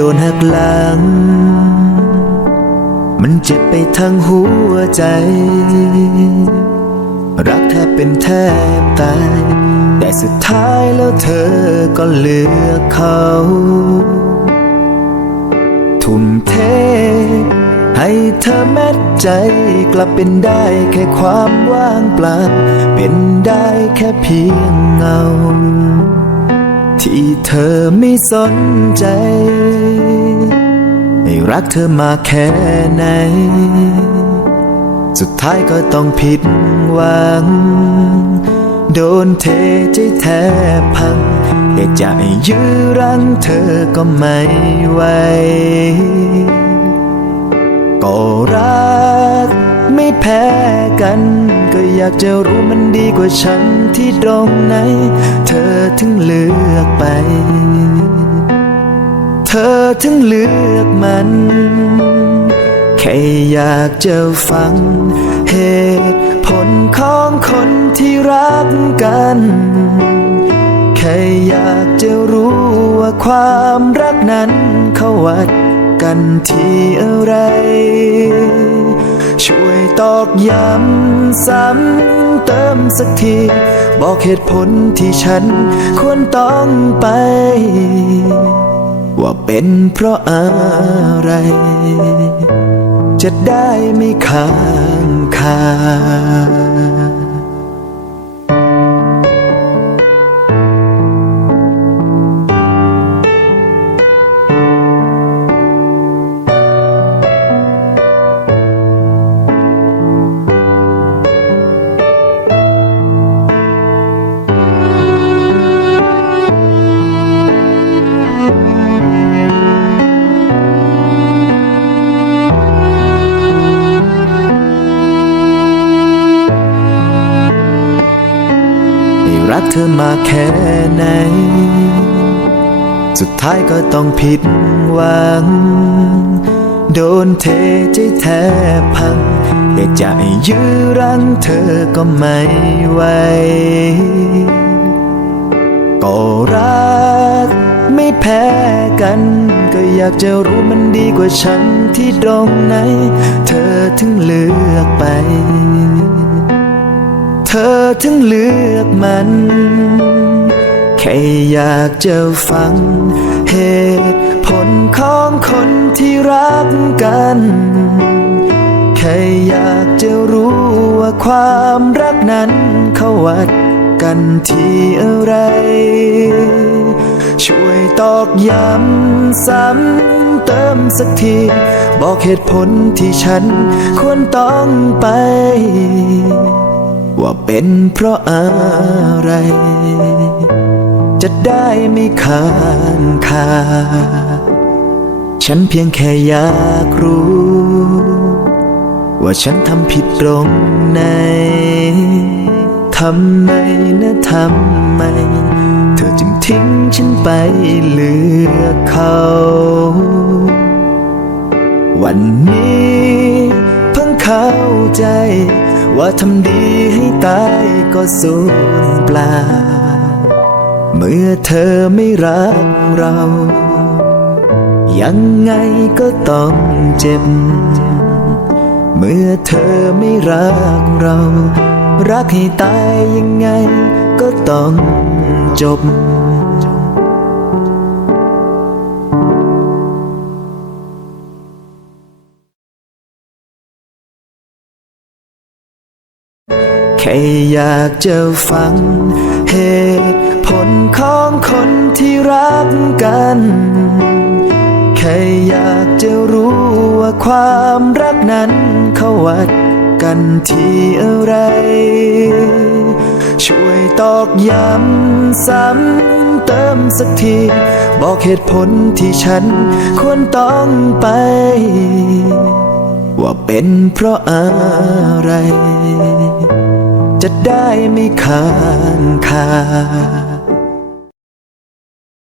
โดนหักหลัง มันเจ็บไปทั้งหัวใจ รักแทบเป็นแทบตาย แต่สุดท้ายแล้วเธอก็เลือกเขา ทุ่มเท ให้เธอแม้ใจกลับเป็นได้แค่ความว่างเปล่า เป็นได้แค่เพียงเงา ที่เธอไม่สนใจ ให้รักเธอมาแค่ไหน สุดท้ายก็ต้องผิดหวัง โดนเทใจแทบพังแต่จะยื้อรั้งเธอก็ไม่ไหวก็รักไม่แพ้กัน ก็อยากจะรู้มันดีกว่าฉัน ที่ตรงไหน เธอถึงเลือกไป เธอถึงเลือกมัน แค่อยากจะฟัง เหตุผลของคนที่รักกัน แค่อยากจะรู้ว่าความรักนั้นเขาวัดกันที่อะไร ช่วยตอกย้ำซ้ำเติมสักที บอกเหตุผลที่ฉันควรต้องไป ว่าเป็นเพราะอะไร จะได้ไม่ค้างคา รักเธอมาแค่ไหน สุดท้ายก็ต้องผิดหวัง โดนเทใจแทบพังแต่จะยื้อรั้งเธอก็ไม่ไหวก็รักไม่แพ้กัน ก็อยากจะรู้มันดีกว่าฉันที่ตรงไหน เธอถึงเลือกไป เธอถึงเลือกมัน แค่อยากจะฟัง เหตุผลของคนที่รักกัน แค่อยากจะรู้ว่าความรักนั้นเขาวัดกันที่อะไร ช่วยตอกย้ำซ้ำเติมสักที บอกเหตุผลที่ฉันควรต้องไป ว่าเป็นเพราะอะไร จะได้ไม่ค้างคา ฉันเพียงแค่อยากรู้ ว่าฉันทำผิดตรงไหนทำไมนะทำไม เธอจึงทิ้งฉันไปเหลือเขา วันนี้เพิ่งเข้าใจ ว่าทำดีให้ตายก็สูญเปล่า เมื่อเธอไม่รักเรา ยังไงก็ต้องเจ็บ เมื่อเธอไม่รักเรา รักให้ตายยังไงก็ต้องจบ ค่อยากจะฟัง เหตุผลของคนที่รักกัน แค่อยากจะรู้ว่าความรักนั้นเขาวัดกันที่อะไร ช่วยตอกย้ำซ้ำเติมสักที บอกเหตุผลที่ฉันควรต้องไป ว่าเป็นเพราะอะไร จะได้ไม่ค้างคา